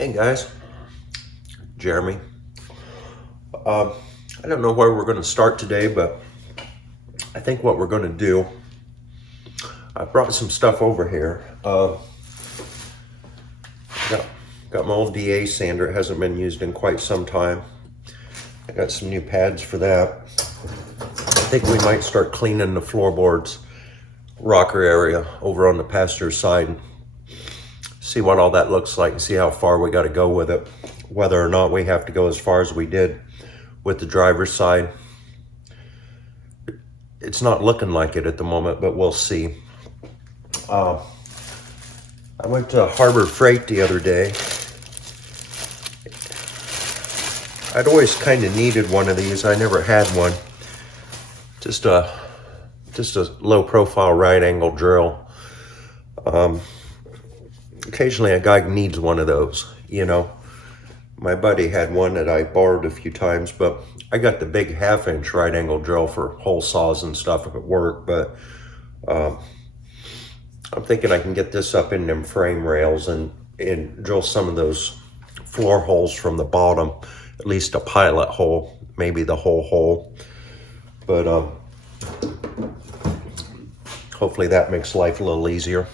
Hey guys, Jeremy. I don't know where we're going to start today, but I think what we're going to do, I brought some stuff over here. Got, got my old DA sander. It hasn't been used in quite some time. I got some new pads for that. I think we might start cleaning the floorboards, rocker area over on the passenger side. See what all that looks like and see how far we got to go with it. Whether or not we have to go as far as we did with the driver's side. It's not looking like it at the moment, but we'll see. I went to Harbor Freight the other day. I'd always kind of needed one of these. I never had one. Just a low profile right angle drill. Occasionally a guy needs one of those, you know. My buddy had one that I borrowed a few times, but I got the big 1/2-inch right angle drill for hole saws and stuff at work, but I'm thinking I can get this up in them frame rails and drill some of those floor holes from the bottom, at least a pilot hole, maybe the whole hole. But hopefully that makes life a little easier.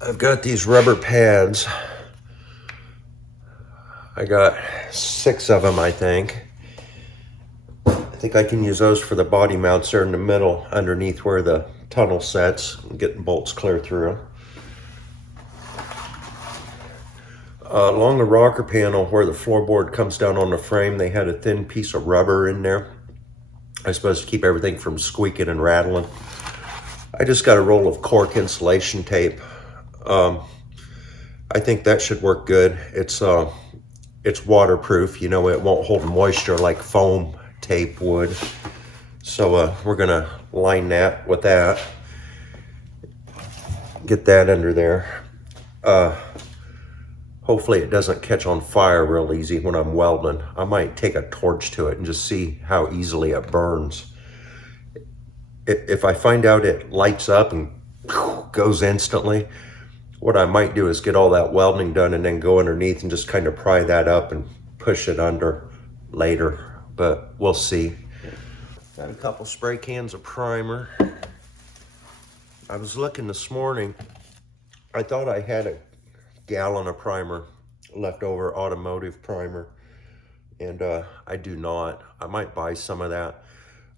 I've got these rubber pads. I got 6 of them, I think. I think I can use those for the body mounts there in the middle, underneath where the tunnel sets, and getting bolts clear through. Along the rocker panel where the floorboard comes down on the frame, they had a thin piece of rubber in there. I suppose to keep everything from squeaking and rattling. I just got a roll of cork insulation tape. I think that should work good. It's waterproof, you know, it won't hold moisture like foam tape would. So we're gonna line that with that. Get that under there. Hopefully it doesn't catch on fire real easy when I'm welding. I might take a torch to it and just see how easily it burns. If I find out it lights up and goes instantly, what I might do is get all that welding done and then go underneath and just kind of pry that up and push it under later, but we'll see. Got a couple spray cans of primer. I was looking this morning, I thought I had a gallon of primer, leftover automotive primer, and I do not. I might buy some of that.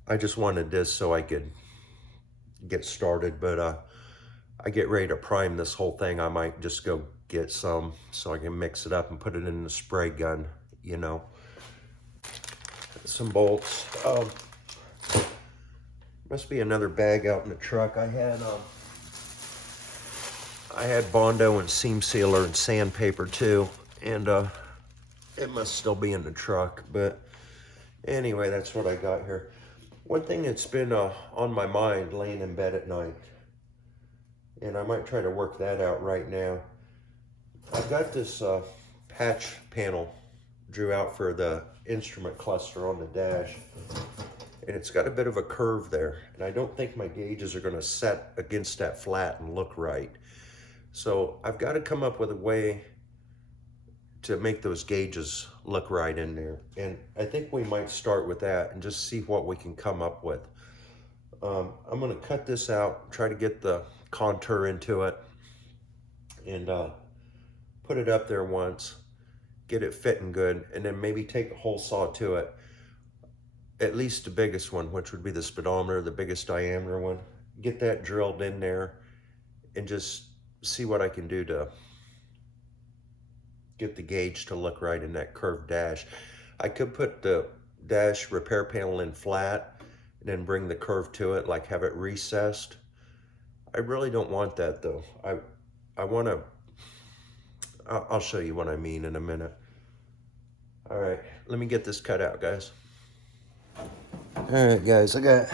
I just wanted this so I could get started, but I get ready to prime this whole thing. I might just go get some so I can mix it up and put it in the spray gun, you know. Some bolts. Must be another bag out in the truck. I had Bondo and seam sealer and sandpaper too, and it must still be in the truck, but anyway, that's what I got here. One thing that's been on my mind laying in bed at night, and I might try to work that out right now. I've got this patch panel drew out for the instrument cluster on the dash, and it's got a bit of a curve there, and I don't think my gauges are going to set against that flat and look right. So I've got to come up with a way to make those gauges look right in there, and I think we might start with that and just see what we can come up with. I'm going to cut this out, try to get the contour into it, and put it up there once, get it fitting good, and then maybe take a hole saw to it, at least the biggest one, which would be the speedometer, the biggest diameter one. Get that drilled in there and just see what I can do to get the gauge to look right in that curved dash. I could put the dash repair panel in flat and then bring the curve to it, like have it recessed. I really don't want that though. I want to, I'll show you what I mean in a minute. All right, let me get this cut out, guys. All right, guys, I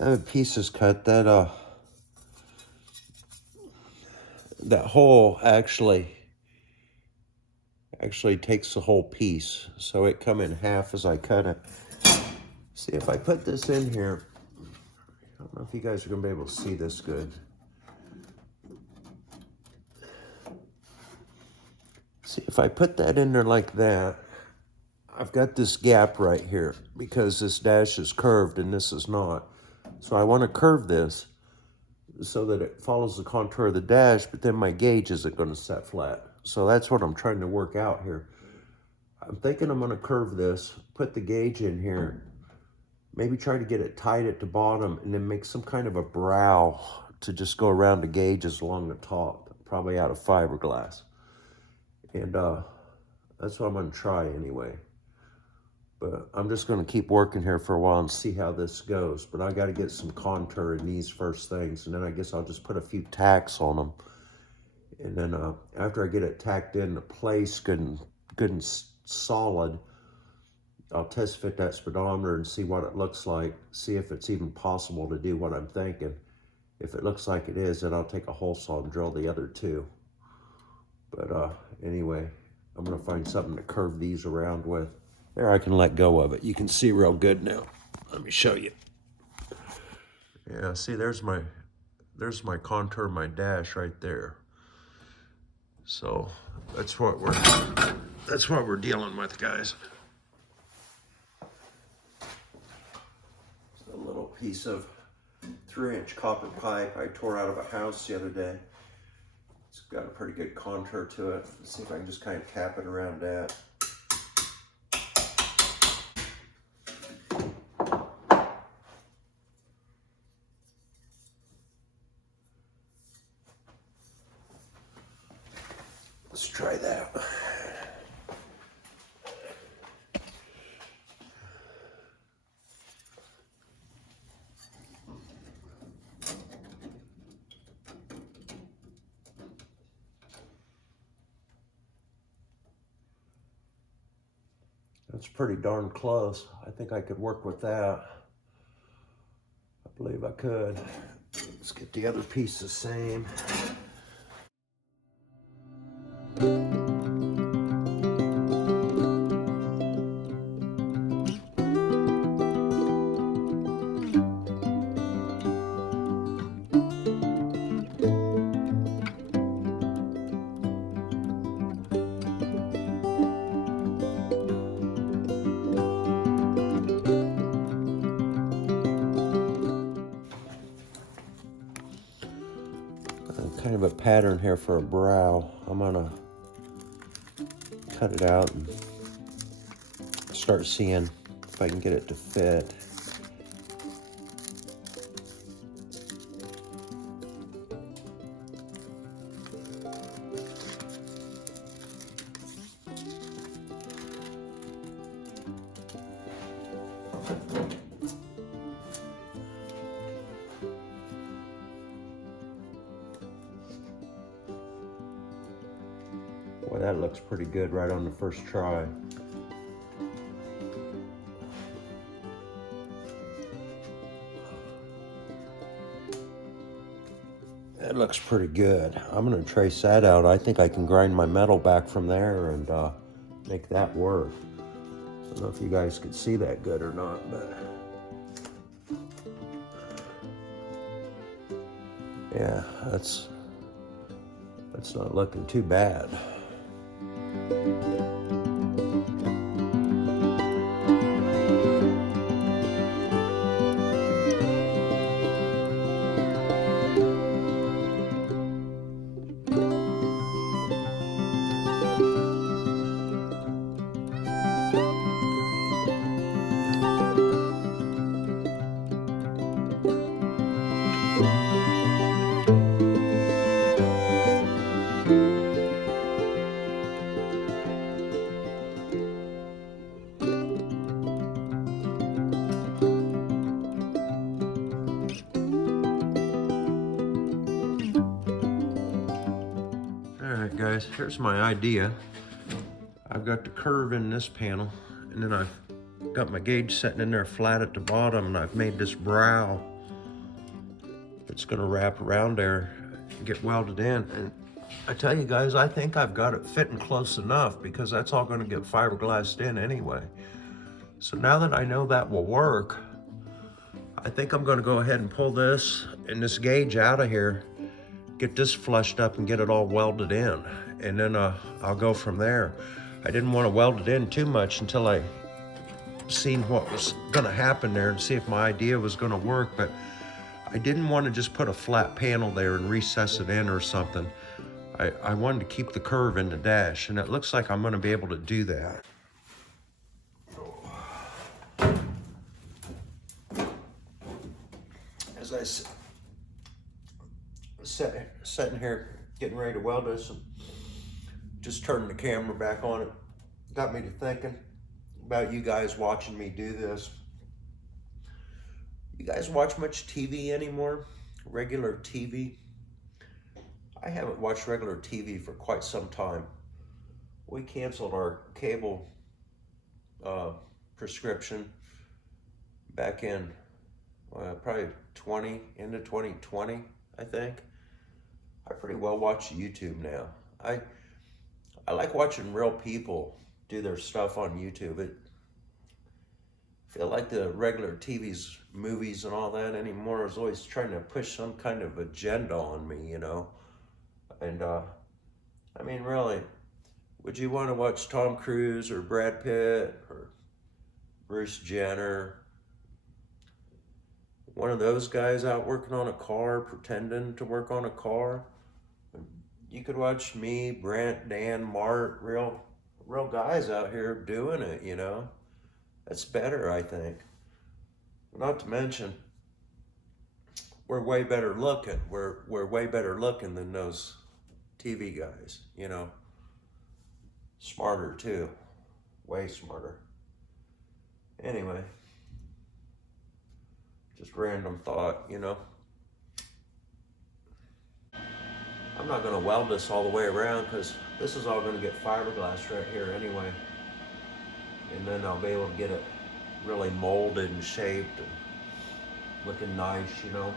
have pieces cut. That hole actually takes the whole piece, so it come in half as I cut it. See, if I put this in here, know if you guys are gonna be able to see this good. See, if I put that in there like that, I've got this gap right here because this dash is curved and this is not. So I want to curve this so that it follows the contour of the dash, but then my gauge isn't going to set flat. So that's what I'm trying to work out here. I'm thinking I'm going to curve this, put the gauge in here, maybe try to get it tight at the bottom, and then make some kind of a brow to just go around the gauges along the top, probably out of fiberglass. And that's what I'm going to try anyway. But I'm just going to keep working here for a while and see how this goes. But I got to get some contour in these first things, and then I guess I'll just put a few tacks on them. And then after I get it tacked into place good and solid, I'll test fit that speedometer and see what it looks like, see if it's even possible to do what I'm thinking. If it looks like it is, then I'll take a hole saw and drill the other two. But anyway, I'm going to find something to curve these around with. There, I can let go of it. You can see real good now. Let me show you. Yeah, see, there's my contour, my dash right there. So that's what we're dealing with, guys. A little piece of 3-inch copper pipe I tore out of a house the other day. It's got a pretty good contour to it. Let's see if I can just kind of tap it around that. Let's try that. That's pretty darn close. I think I could work with that. I believe I could. Let's get the other piece the same. Kind of a pattern here for a brow. I'm gonna cut it out and start seeing if I can get it to fit. Boy, that looks pretty good right on the first try. That looks pretty good. I'm gonna trace that out. I think I can grind my metal back from there and make that work. I don't know if you guys could see that good or not, but yeah, that's not looking too bad. Alright guys, here's my idea. I've got the curve in this panel, and then I've got my gauge sitting in there flat at the bottom, and I've made this brow that's gonna wrap around there and get welded in. And I tell you guys, I think I've got it fitting close enough because that's all gonna get fiberglassed in anyway. So now that I know that will work, I think I'm gonna go ahead and pull this and this gauge out of here, get this flushed up and get it all welded in. And then I'll go from there. I didn't want to weld it in too much until I seen what was gonna happen there and see if my idea was gonna work, but I didn't want to just put a flat panel there and recess it in or something. I wanted to keep the curve in the dash, and it looks like I'm gonna be able to do that. As I sitting here getting ready to weld this, and just turning the camera back on, it got me to thinking about you guys watching me do this. You guys watch much TV anymore? Regular TV? I haven't watched regular TV for quite some time. We canceled our cable prescription back in probably into 2020, I think. I pretty well watch YouTube now. I like watching real people do their stuff on YouTube. I feel like the regular TV's movies and all that anymore is always trying to push some kind of agenda on me, you know? And I mean, really, would you want to watch Tom Cruise or Brad Pitt or Bruce Jenner? One of those guys out working on a car, pretending to work on a car? You could watch me, Brent, Dan, Mart, real guys out here doing it, you know? That's better, I think. Not to mention, we're way better looking. We're way better looking than those TV guys, you know? Smarter too, way smarter. Anyway, just random thought, you know? I'm not gonna weld this all the way around because this is all gonna get fiberglass right here anyway. And then I'll be able to get it really molded and shaped and looking nice, you know?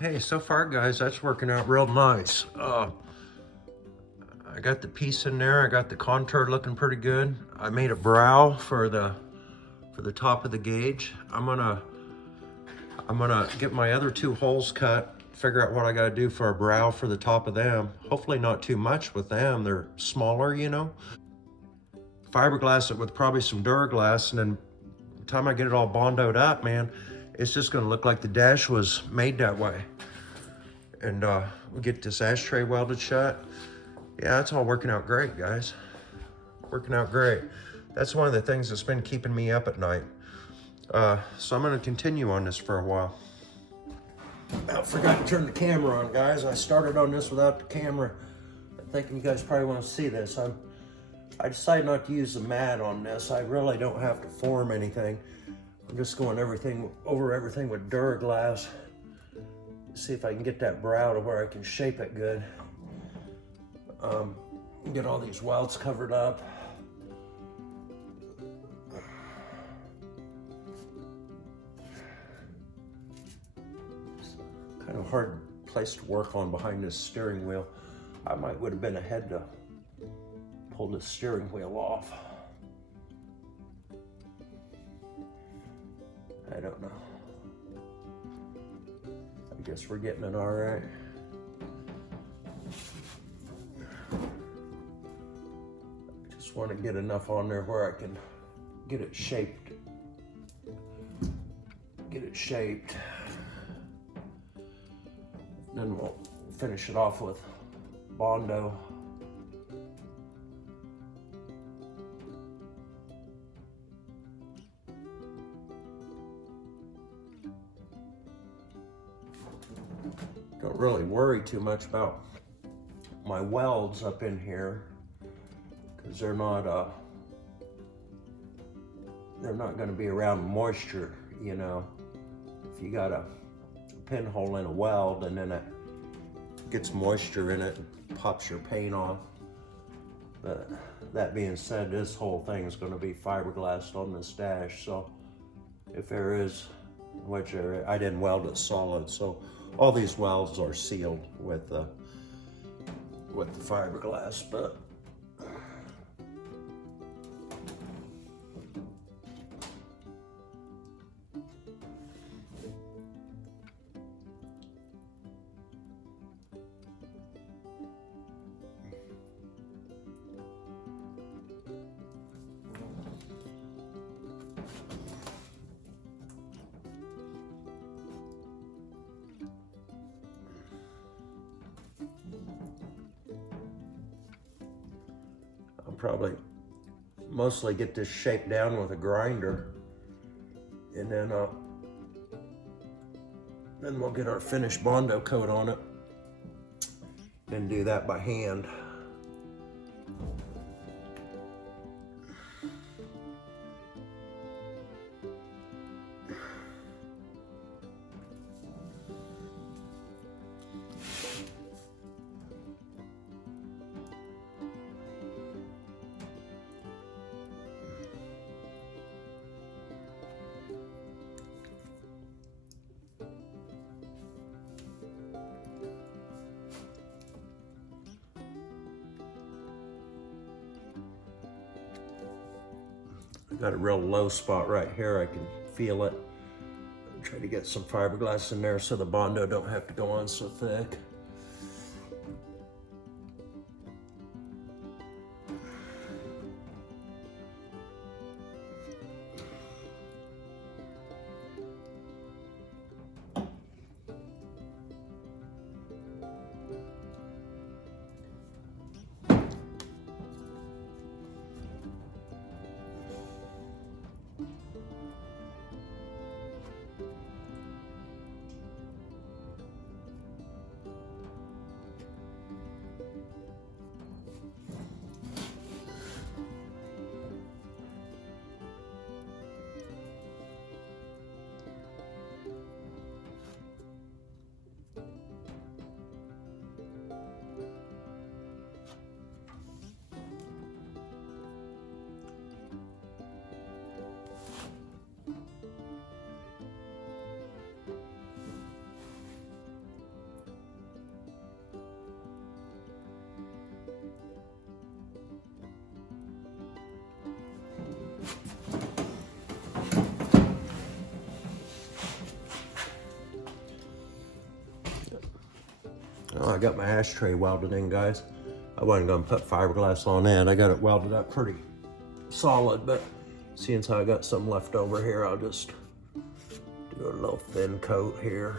Hey, so far guys, that's working out real nice. I got the piece in there. I got the contour looking pretty good. I made a brow for the top of the gauge. I'm gonna get my other two holes cut, figure out what I gotta do for a brow for the top of them. Hopefully not too much with them. They're smaller, you know. Fiberglass it with probably some Duraglass, and then by the time I get it all bondoed up, man, it's just gonna look like the dash was made that way. And we get this ashtray welded shut. Yeah, it's all working out great, guys. Working out great. That's one of the things that's been keeping me up at night. So I'm gonna continue on this for a while. I forgot to turn the camera on, guys. I started on this without the camera. I'm thinking you guys probably want to see this. I decided not to use the mat on this. I really don't have to form anything. I'm just going over everything with Duraglass. See if I can get that brow to where I can shape it good. Get all these welds covered up. Kind of hard place to work on behind this steering wheel. I would have been ahead to pull this steering wheel off. I don't know. I guess we're getting it all right. Just want to get enough on there where I can get it shaped. Then we'll finish it off with Bondo. Don't really worry too much about my welds up in here. because they're not going to be around moisture, you know. If you got a pinhole in a weld and then it gets moisture in it and pops your paint off. But that being said, this whole thing is going to be fiberglassed on this dash, so if there is, which I didn't weld it solid, so all these welds are sealed with the fiberglass, but I'll probably mostly get this shaped down with a grinder, and then we'll get our finished Bondo coat on it and do that by hand. Got a real low spot right here. I can feel it. Try to get some fiberglass in there so the Bondo don't have to go on so thick. Oh, I got my ashtray welded in, guys. I wasn't gonna put fiberglass on it. I got it welded up pretty solid, but seeing as how I got some left over here, I'll just do a little thin coat here.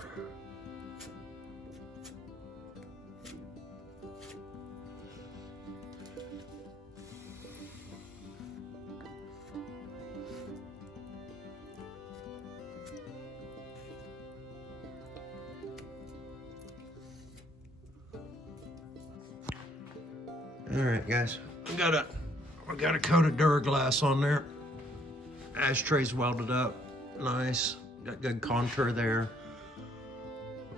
All right, guys, we got a coat of Duraglass on there. Ashtray's welded up, nice. Got good contour there.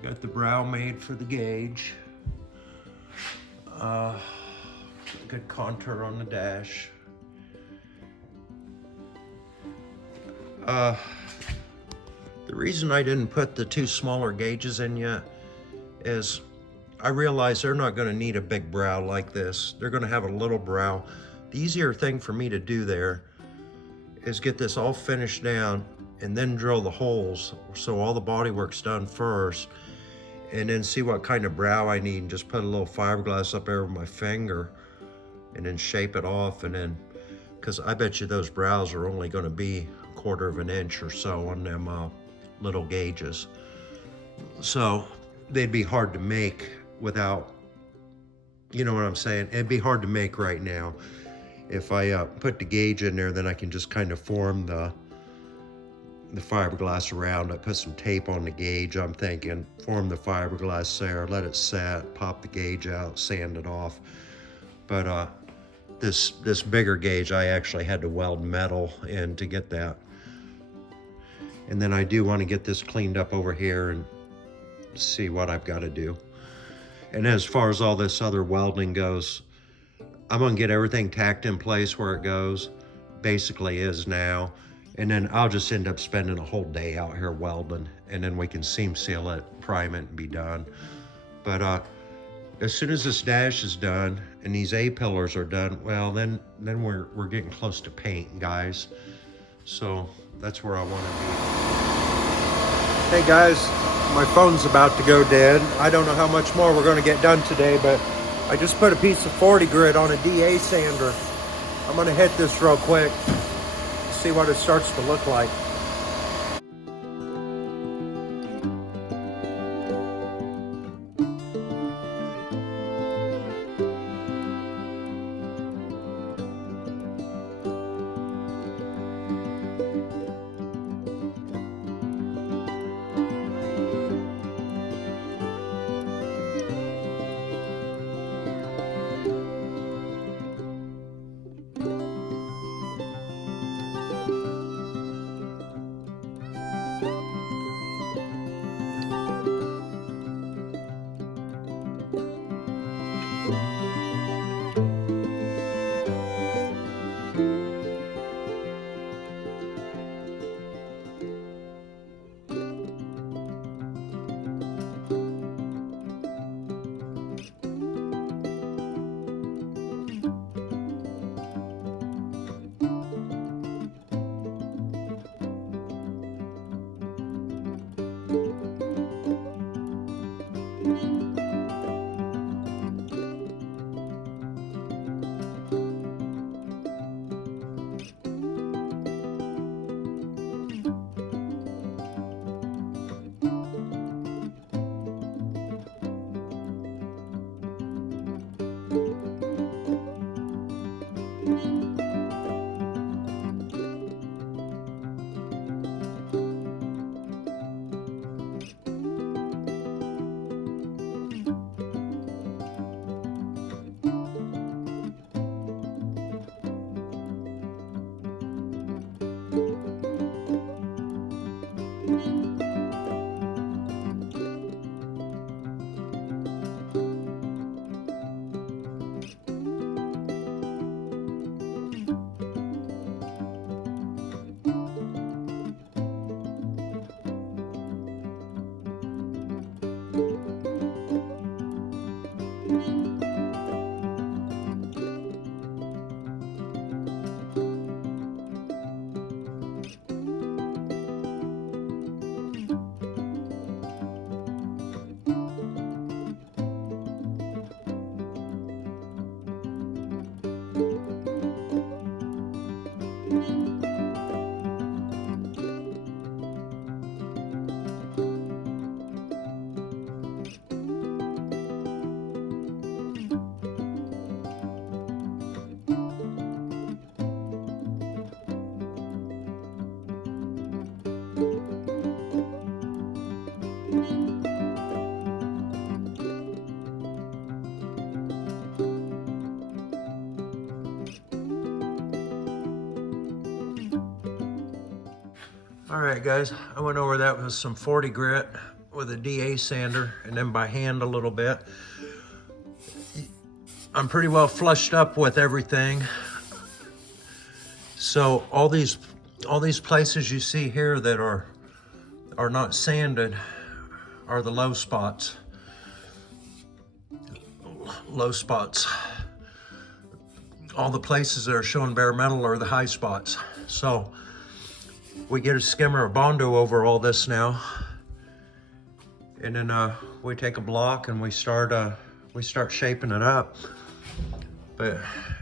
Got the brow made for the gauge. Good contour on the dash. The reason I didn't put the two smaller gauges in yet is I realize they're not gonna need a big brow like this. They're gonna have a little brow. The easier thing for me to do there is get this all finished down and then drill the holes so all the body work's done first, and then see what kind of brow I need and just put a little fiberglass up there with my finger and then shape it off, and then, because I bet you those brows are only gonna be 1/4 of an inch or so on them little gauges. So they'd be hard to make without, you know what I'm saying? It'd be hard to make right now. If I put the gauge in there, then I can just kind of form the fiberglass around it, put some tape on the gauge, I'm thinking, form the fiberglass there, let it set, pop the gauge out, sand it off. But this bigger gauge, I actually had to weld metal in to get that. And then I do want to get this cleaned up over here and see what I've got to do. And as far as all this other welding goes, I'm gonna get everything tacked in place where it goes, basically is now. And then I'll just end up spending a whole day out here welding, and then we can seam seal it, prime it, and be done. But as soon as this dash is done and these A-pillars are done, well, then we're getting close to paint, guys. So that's where I want to be. Hey guys, my phone's about to go dead. I don't know how much more we're going to get done today, but I just put a piece of 40 grit on a DA sander. I'm going to hit this real quick, see what it starts to look like. All right, guys, I went over that with some 40 grit with a DA sander and then by hand a little bit. I'm pretty well flushed up with everything. So all these places you see here that are not sanded are the low spots. Low spots. All the places that are showing bare metal are the high spots. So we get a skimmer of Bondo over all this now, and then we take a block and we start shaping it up. But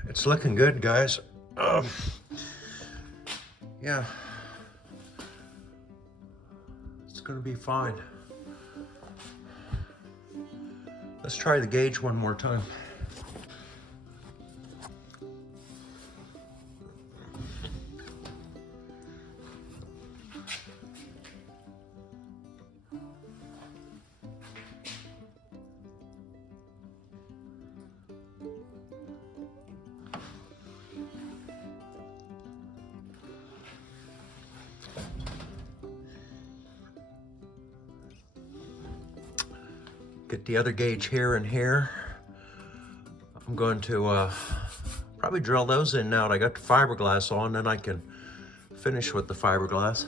it's looking good, guys. Yeah, it's gonna be fine. Let's try the gauge one more time. Get the other gauge here and here. I'm going to probably drill those in now. I got the fiberglass on, then I can finish with the fiberglass.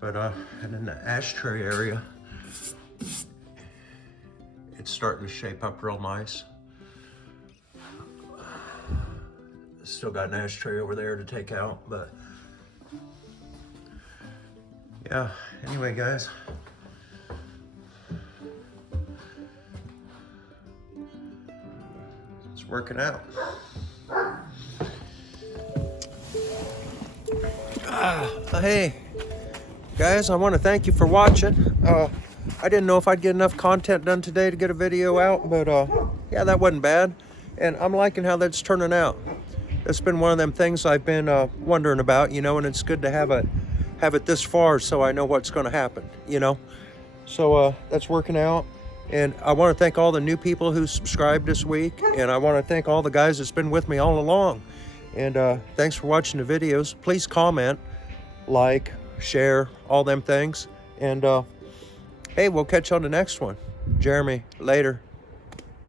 But and in the ashtray area, it's starting to shape up real nice. Still got an ashtray over there to take out, but yeah, anyway guys, it's working out. Hey guys, I want to thank you for watching. I didn't know if I'd get enough content done today to get a video out, but yeah, that wasn't bad, and I'm liking how that's turning out. It's been one of them things I've been wondering about, you know, and it's good to have it this far so I know what's going to happen, you know. So that's working out, and I want to thank all the new people who subscribed this week, and I want to thank all the guys that's been with me all along. And thanks for watching the videos. Please comment, like, share, all them things, and hey, we'll catch you on the next one. Jeremy, later.